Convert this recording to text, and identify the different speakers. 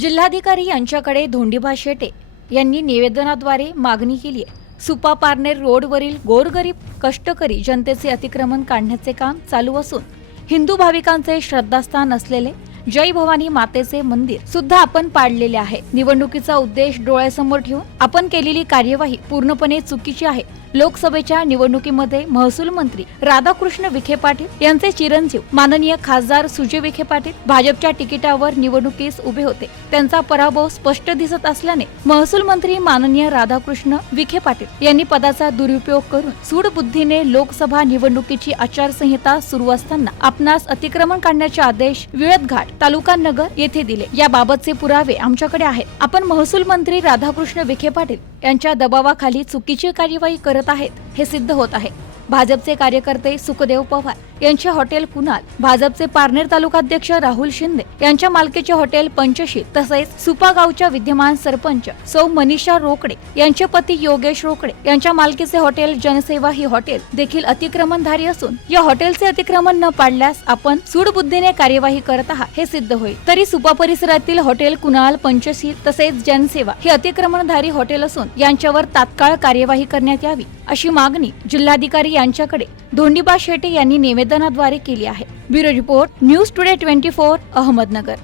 Speaker 1: जिल्हाधिकारी यांच्याकडे धोंडीबा शेटे यांनी निवेदनाद्वारे मागणी केली आहे. सुपा पारनेर रोडवरील गोरगरीब कष्टकरी जनतेचे अतिक्रमण काढण्याचे काम चालू असून हिंदू भाविकांचे श्रद्धास्थान असलेले जय भवानी मातेचे मंदिर सुद्धा आपण पाडलेले आहे. निवडणुकीचा उद्देश डोळ्यासमोर ठेवून आपण केलेली कार्यवाही पूर्णपणे चुकीची आहे. लोकसभेच्या निवडणुकीमध्ये महसूल मंत्री राधाकृष्ण विखे पाटील यांचे चिरंजीव माननीय खासदार सुजय विखे पाटील भाजपच्या तिकिटावर निवडणुकीस उभे होते. त्यांचा पराभव स्पष्ट दिसत असल्याने महसूल मंत्री माननीय राधाकृष्ण विखे पाटील यांनी पदाचा दुरुपयोग करून सूडबुद्धीने लोकसभा निवडणुकीची आचारसंहिता सुरू असताना आपणास अतिक्रमण काढण्याचे आदेश विळतघाट तालुका नगर येथे दिले. याबाबतचे पुरावे आमच्याकडे आहेत. आपण महसूल मंत्री राधाकृष्ण विखे पाटील यांच्या दबावाखाली चुकीची कार्यवाही करत आहेत हे सिद्ध होत आहे. भाजपचे कार्यकर्ते सुखदेव पवार यांचे हॉटेल कुणाल भाजपचे पारनेर तालुकाध्यक्ष राहुल शिंदे यांच्या मालकीचे हॉटेल पंचशील तसेच सुपा गावच्या विद्यमान सरपंच सौ मनीषा रोकडे यांचे पती योगेश रोकडे यांच्या मालकीचे हॉटेल जनसेवा ही हॉटेल देखील अतिक्रमणधारी असून या हॉटेलचे अतिक्रमण न पाडल्यास आपण सूडबुद्धीने कार्यवाही करत आहात हे सिद्ध होईल. तरी सुपा परिसरातील हॉटेल कुणाल पंचशील तसेच जनसेवा हे अतिक्रमणधारी हॉटेल असून यांच्यावर तात्काळ कार्यवाही करण्यात यावी अशी मागणी जिल्हाधिकारी यांच्याकडे धोंडीबा शेटे यांनी निवेदनाद्वारे केली आहे. Bureau report news today twenty four Ahmednagar.